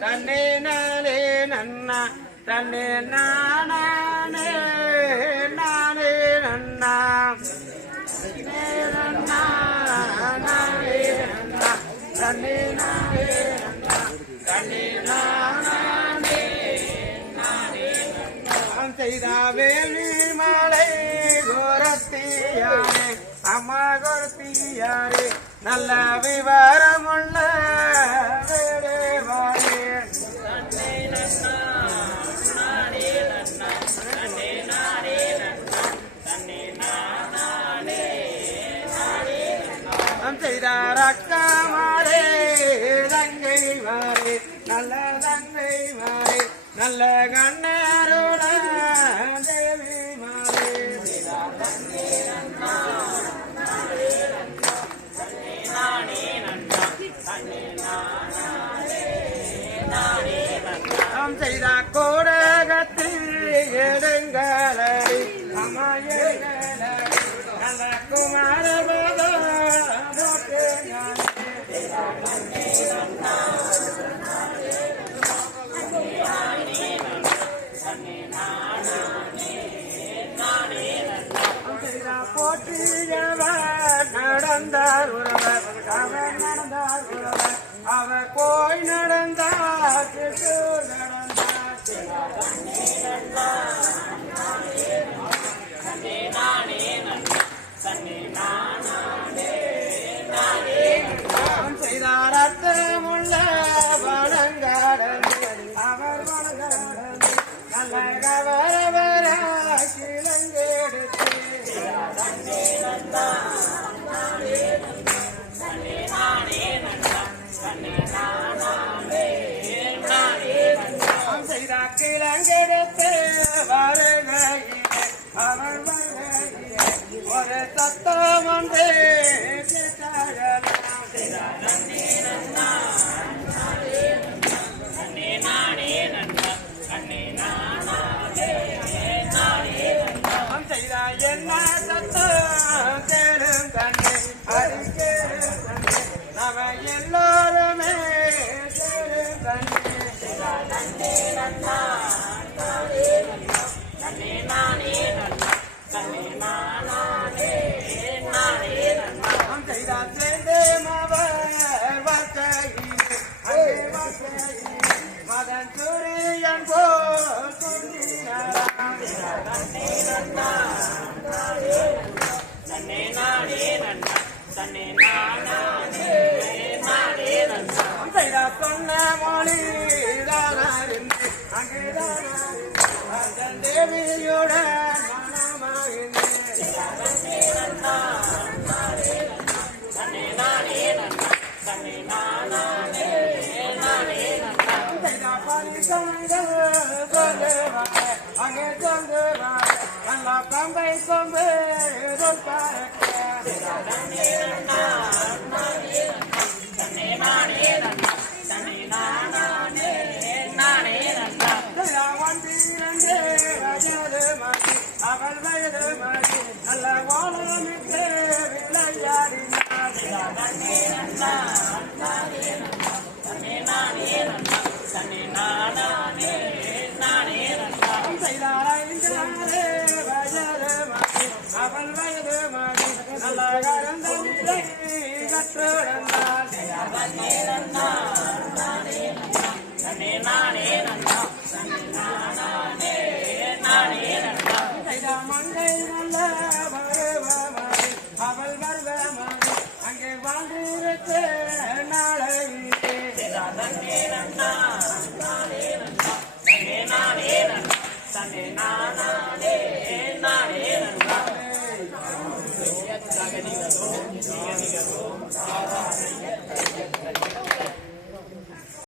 தன்னே நானே நன்னா தன்னே நானே நானே நன்னா தன்னே நன்னா நானே நன்னா தன்னே நானே நன்னா தன்னே நானே நானே நான் செய்த வேலி மலை கோரத்தியாரே அம்மா கோரத்தியாரே நல்ல விவரமுள்ள ரக்கமாரே தங்கை மாறே நல்ல தங்கை மாறே நல்ல கண்ணருள தேவி மாறே நாம் செய்த கோடகத்தில் எடுங்களடி அம்மாயங்களடி நல்ல குமார போற்றியவர் நடந்தார் உறவர் அவர் நடந்தார் உறவர் அவர் போய் நடந்தார் செய்தார் அர்த்தமுள்ள வளங்காடல் அவர் வளங்காடல் நல்ல கவரவராக்கி இளங்கெடுத்து செய்த கிளங்கெடுத்து வருகையிலே அவர் வருகையிலே ஒரு சத்தம் ஒன்று என்ன சத்தம் கேளும் கண்ணே அது கேளும் கண்ணே நம்ம எல்லோருமே கேளும் கண்ணே செய்தார் சேர்ந்தே மவர் வாழ்க்கையிலே மதன் சூரியன் போல் சொன்ன மொழி அங்கேதான் தேவியுடன் அங்கே சொந்து நல்லா பம்பை கொம்பு அவள் வயது மாறி நல்ல வாழமிட்டு விளையாடினார் செய்தாரே வயது மாறி அவள் வயது மாறி நல்ல கறந்த கற்றுடந்தார் மங்கை நல்ல வருவமாறி அவள் வருவமாறி அங்கே வாழ்ந்திருக்க நாளை நானே